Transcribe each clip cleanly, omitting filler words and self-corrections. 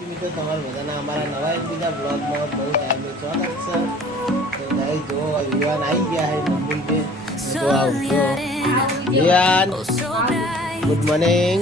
મિત્રો તમારા બધાના અમારા નવા એક બીજા બ્લોગમાં બહુ ટાઈમનું સ્વાગત છે. તો ગાઈસ જો યુવાન આવી ગયા છે મંદિર पे. તો આવજો યુવાન. Good morning.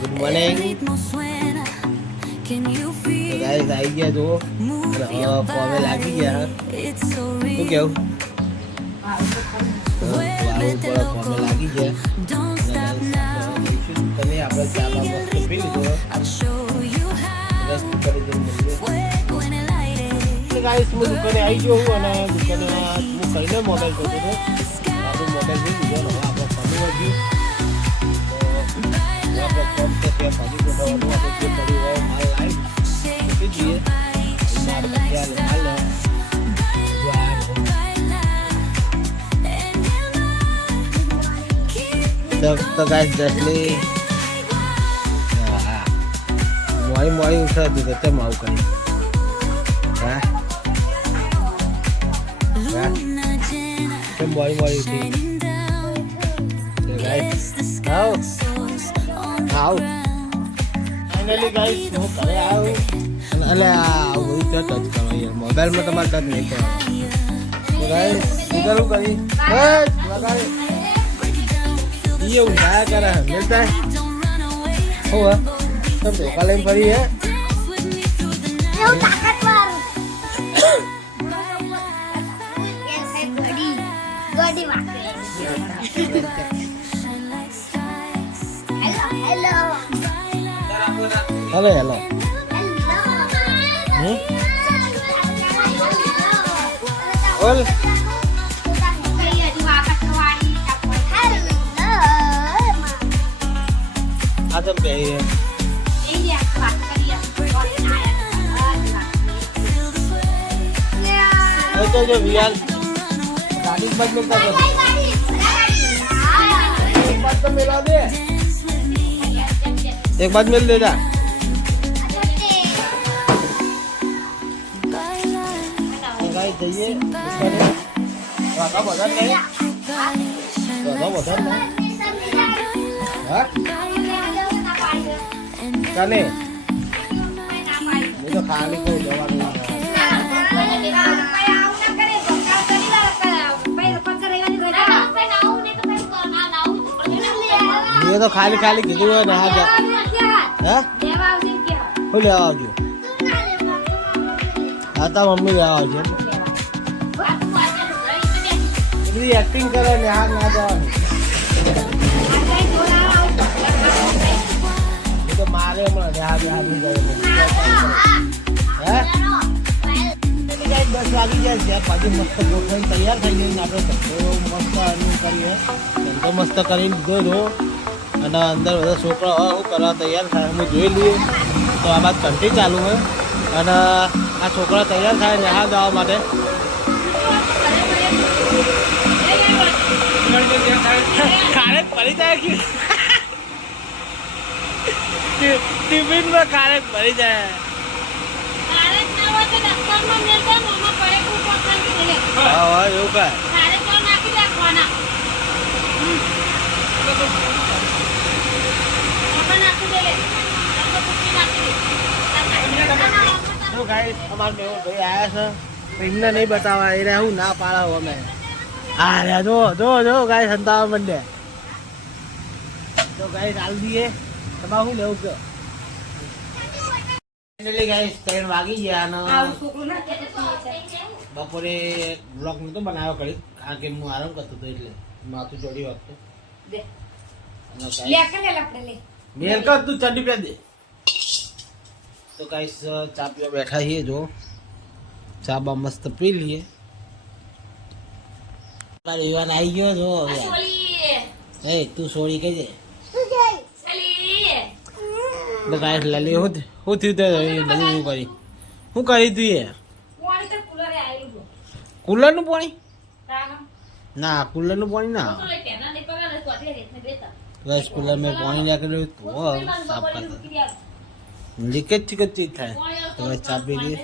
Good morning. તો ગાઈસ આવી ગયા જો ફોમે લાગી ગયા. શું કેવું ફોમે લાગી ગયા. તમે આપણે ચાલવા મસ્ત પી લીધો રસ્ત કરી દઉં ગાઈસ. હું દુકાને આવી ગયો હું અને દુકાને હું કહીને મોબાઈલ જોતો હતો. આપણું મોબાઈલ લઈ લીધો ને હવે આપણે ફરી વળ્યું તો આપણે ફોન તો ત્યાં ફરી ગોઠવવાનું આપણે જે પડ્યું હોય માલ લાવી મૂકી દઈએ. માલ તો ગાઈસ જસલી મોડી ઉઠા દીધો તેમ આવું કરી. હા કેમ મોડી ઉઠી ગાઈસ. આવ ફાઇનલી ગાઈસ હું ઘરે આવ્યો અને આવું ટચ કરો યાર મોબાઈલમાં તમારે ટચ નહીં કરવાનું. તો ગાઈસ શું કરી લગાવી ये उठाया कर रहा है मिलता है हुआ सब धोखा लेने पड़ी है. हेलो हेलो बोल आजम पे है तो जो वियाल गाड़ी मत मिलता है एक बात तो मिला दे एक बात मिल देगा. गाइस जाइए राधा बदल नहीं राधा बदल नहीं हाँ कने मुझे खाली को जवाब नहीं ये तो खाली खाली किधर है ना क्या हैं हो ले आओ जो आता मम्मी ले आओ जो इतनी एक्टिंग करे यहाँ ना जाओ तो मारे हमारा यहाँ भी आदमी गए हैं 10 वागी जाए पाजी मस्त गोठन तैयार થઈ ગઈ આપણે ધંધો મસ્ત અનું કરીએ ધંધો મસ્ત કરીને દીધો જો અને અંદર બધા છોકરા હું કરવા તૈયાર થાય હું જોઈ લઈએ તો આ બાદ ઘંટી ચાલુ હોય અને આ છોકરા તૈયાર થાય ત્યાં જવા માટે ખારેક પડી જાય કે टिफिन में खारेक भरी जाए खारेक ना हो तो डॉक्टर में मिलता मामा पड़े को पकड़ के ले हां એવું કા ખારેક તો નાખી રાખવાના આપણે નાખી દે આપણે કુકી નાખી દે. तो गाइस हमार मेरे भाई आया છે इनने नहीं बतावा એ રહું ના પાડા હો મે आ रे जो जो जो गाइस संतावा मंडे तो गाइस डाल दिए તમારું લેવું કે ફાઇનલી ગાઈસ 3 વાગી ગયા ને બપોરે બ્લોગ નતો બનાવ્યો કરી કારણ કે હું આરામ કરતો હતો એટલે માથું જોડી વાગતો દે લે કે લે આપણે લે મેલ કર તું ચડ્ડી પે દે. તો ગાઈસ ચા પીવા બેઠા છીએ જો ચા બા મસ્ત પી લઈએ. મારે યુવાન આવી ગયો જો એ તું સોરી કહી દે तो गाइस लली हो थी तो लली હું કરી હું કરી તું એ પાણી તો કુલરે આયેલું કુલર નું પાણી ના કુલર નું પાણી ના बस कूलर में पानी लेकर तो साफ करता लीकेज चिकच था तो मैं चाप भी लिए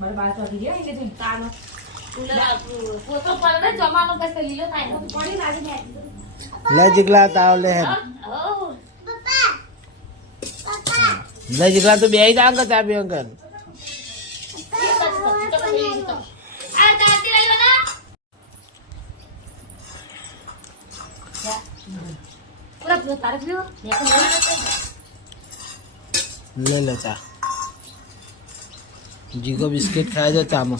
बर्बाद हो गया इनके दिन तानो कूलर वो तो पर ना जमानो पैसे लीलो ताई पानी लागे नहीं લે જીગલા તાવ લે લે જીગલા તું બેહી જા અંકલ ચા પી અંકલ ले ले चा जीगो बिस्किट खाए जो चामो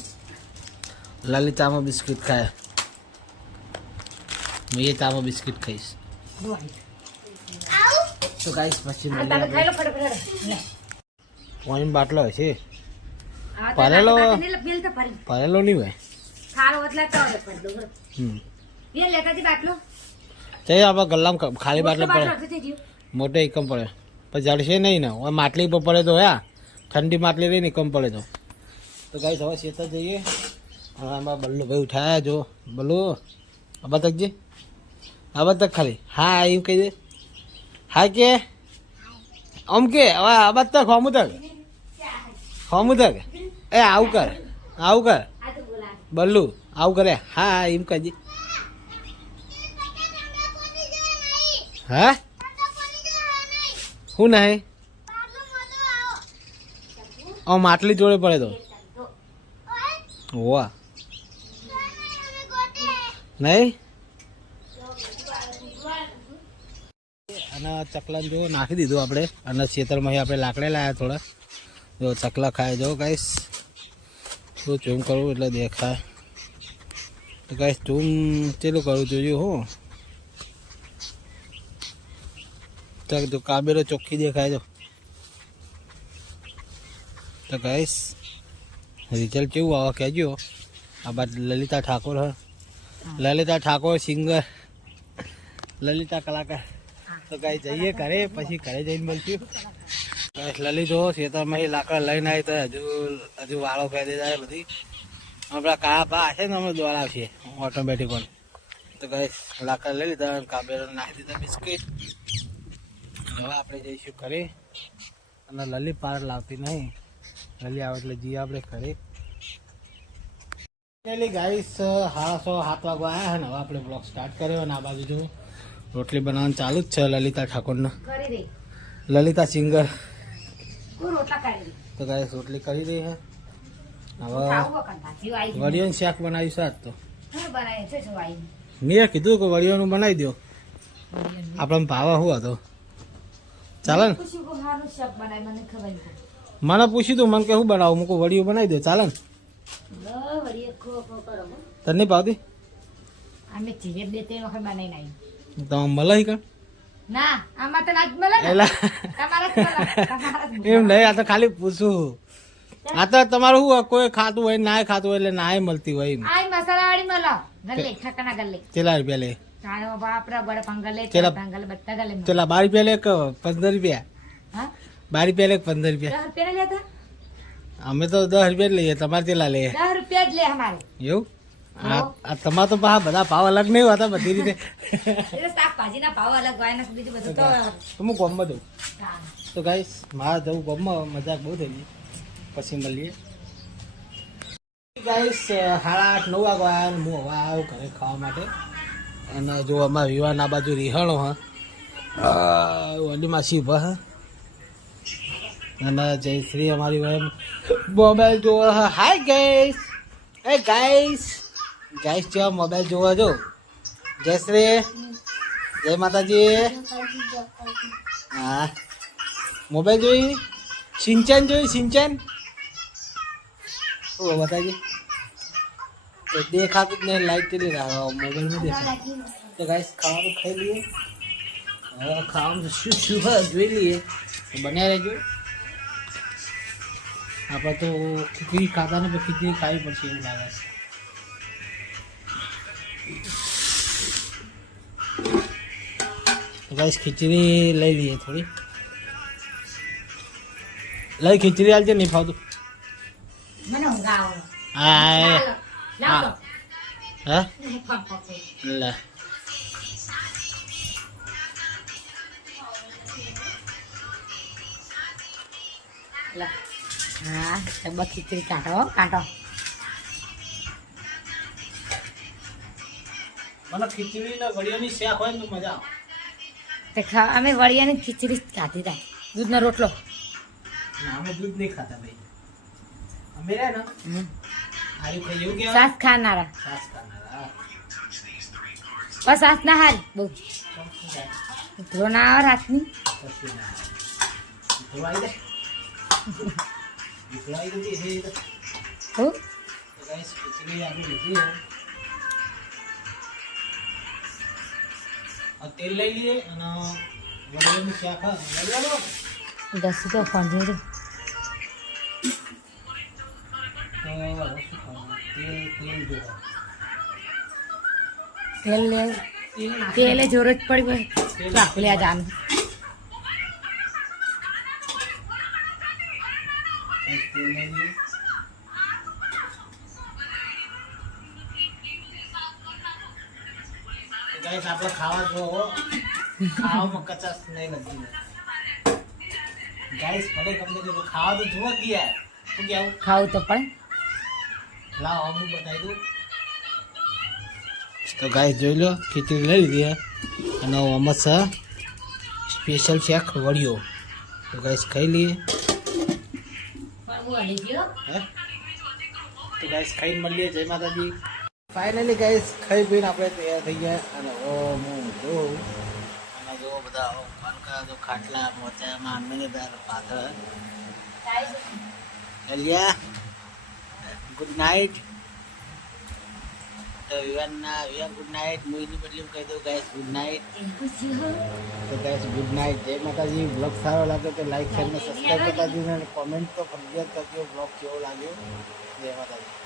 लाली चामो बिस्किट खाए मैं ये चामो बिस्किट खाईस तो गाइस मशीन में पानी बाटलो है परेलो परेलो नहीं हुए चाहिए आप गल्ला खाली बाटलो पड़े मोटे ही कम पड़े पर जड़से नहीं ना और માટલી पर पड़े तो यार ठंडी માટલી रही नहीं कम पड़े तो गाइस हवा शेता जाइए हमारा बल्लू भाई उठाया जो बल्लू अब तक जी अब तक खाली हाँ यूँ कही दे हाँ के हम के अब तक हम तक ए आऊ कर बल्लू आऊ करे हाँ यूँ कह जी हाँ हूँ नहीं और માટલી જોડે પડે તો વાહ નહીં અને ચકલાને જો નાખી દીધું આપણે અને ખેતરમાં આપણે લાકડે લાવ્યા થોડા જો ચકલા ખાય જો ગાઈસ શું ઝૂમ કરવું એટલે દેખાય તો ગાઈસ ઝૂમ ચેલું કરું જોયું હું તક જો કાબેરો ચોખ્ખી દેખાય જો તો ગાઈસ રિઝલ્ટ કેવું આવે કહેજો આ બાદ લલિતા ઠાકોર લલિતા ઠાકોર સિંગર લલિતા કલાકાર તો ગાઈ જઈએ ઘરે પછી ઘરે જઈને મળશું ગાઈસ લલિત જો ખેતરમાં લાકડા લઈને આવી તો હજુ વાળો ફેરી જાય બધી આપણા કાળા પા હશે ને અમે દોડાવશે ઓટોમેટિક પણ તો ગાઈસ લાકડા લઈ લીધા કાબેરો નાખી દીધા બિસ્કિટ હવે આપણે જઈશું ઘરે અને લલી પાર લાવતી નહીં લલી આવે એટલે જઈએ આપણે ઘરે ગાઈસ 7:30 વાગવા આવ્યા ને હવે આપણે બ્લોગ સ્ટાર્ટ કર્યો અને આ બાજુ જો રોટલી બનાવવાનું ચાલુ જ છે લલિતા ઠાકોરને લલિતા સિંગર તો ગાઈસ રોટલી કરી રહી છે હવે વડિયાનું શાક બનાવ્યું સાત તો મેં કીધું કે વડિયાનું બનાવી દો આપણે ભાવા શું હતો ચાલે ને મને પૂછ્યું તું મને કે શું બનાવું મૂકું વડિયું બનાવી દો ચાલે ને તને નહીં ભાવતી તમે મળે કણ એમ નહીં આ તો ખાલી પૂછું આ તો તમારું શું કોઈ ખાતું હોય ના ખાતું હોય એટલે ના મળતી હોય કેટલા રૂપિયા લે ચલા 12 રૂપિયા લે કે 15 રૂપિયા 12 રૂપિયા લે 15 રૂપિયા અમે તો 10 રૂપિયા જ લઈએ તમારે કેટલા લે 10 રૂપિયા જ લે અમારે એવું આ તમારે તો પાછા બધા ભાવ અલગ નહીં હોતા બધી રીતે શાકભાજીના ભાવ અલગ હોય ને બીજું બધું તો હું ગોમમાં દઉં તો ગાઈસ મારા જવું ગોમમાં મજાક બહુ થઈ ગઈ પછી મળીએ ગાઈસ 8:30 9 વાગવા આવ્યા હું હવે આવું ઘરે ખાવા માટે અને જો અમારા વિવાહના બાજુ રિહાણો ઓલી માસી ઉભા અને જયશ્રી અમારી બહેન મોબાઈલ જોવા હાય ગાઈસ એ ગાઈસ જેવા મોબાઈલ જોવા જો જયશ્રી જય માતાજી હા મોબાઈલ જોઈ સિંચન જોઈ સિંચન ઓ બતાજી દેખાતું જ નહીં લાઈટ ચલી રહ્યા મોબાઈલમાં દેખાય તો ગાઈસ ખાવાનું ખાઈ લઈએ હવે ખાવાનું શું શું હોય જોઈ લઈએ તો બન્યા રહેજો આપણે તો ખીચડી ખાતા ને ખીચડી ખાવી પડશે એવું લાગે છે ગાઈસ ખીચડી લઈ લઈએ થોડી લઈ ખીચડી હાલજે નહીં ફાવતું હા લે હા ડબ્બા ખીચડી કાઢો કાઢો મને ખીચડી ને વડિયાની શાક હોય ને તો મજા આવે. તે અમે વળિયાની ખીચડી જ ખાધી હતા દૂધનો રોટલો. ના, અમે દૂધ નહીં ખાતા ભાઈ. અમે રે ને હારી ખાઈ એવું કે સાસ ખાનારા સાસ ખાનારા. બસ સાસ ના હારી બહુ કશું જાય. ધો ના આવે રાતની. કશું ના આવે. ધોવાઈ દે. ધોવાઈ દે એ તો. હું તો ગાઈસ ખીચડી આપી લીધી છે. આ તેલ લઈ લઈએ અને વડિયાનું શાક હા વડિયાનું દસી તો ફોન તો હવે શું ખાવાનું? તેલ જોવા. તેલ લે તેલ નાખી તેલે જોર જ પડી ગઈ ચાકુ લે જાનું. તેલ લઈ લઈએ. ગાઈસ આપણે ખાવા જોવો ખાવામાં કચાશ નહીં નથી ગાઈસ ભલે ગમે તે ખાવા તો જોવા જ યાર શું કેવું ખાવું તો પણ લાવ અમુક બતાવી દઉં તો ગાઈસ જોઈ લો ખીચડી લઈ લીધી અને અમત સ્પેશિયલ શાક વળ્યો તો ગાઈસ ખાઈ લઈએ હે તો ગાઈસ ખાઈને મળીએ જય માતાજી ફાઇનલી ગાઈસ ખાઈ પીને આપણે તૈયાર થઈ ગયા અને ઓ હું જો અને જો બધા પાનકા જો ખાટલા મોચામાં અમને પાથર લલિયા ગુડ નાઇટ તો વિવાન ગુડ નાઇટ મુઈની બદલી કહી દઉં ગાઈસ ગુડ નાઇટ તો ગાઈસ ગુડ નાઇટ જય માતાજી બ્લોગ સારો લાગે તો લાઈક શેર અને સબસ્ક્રાઈબ કરતા દીધો અને કોમેન્ટ તો ફરજિયાત કરજો બ્લોગ કેવો લાગ્યો જય માતાજી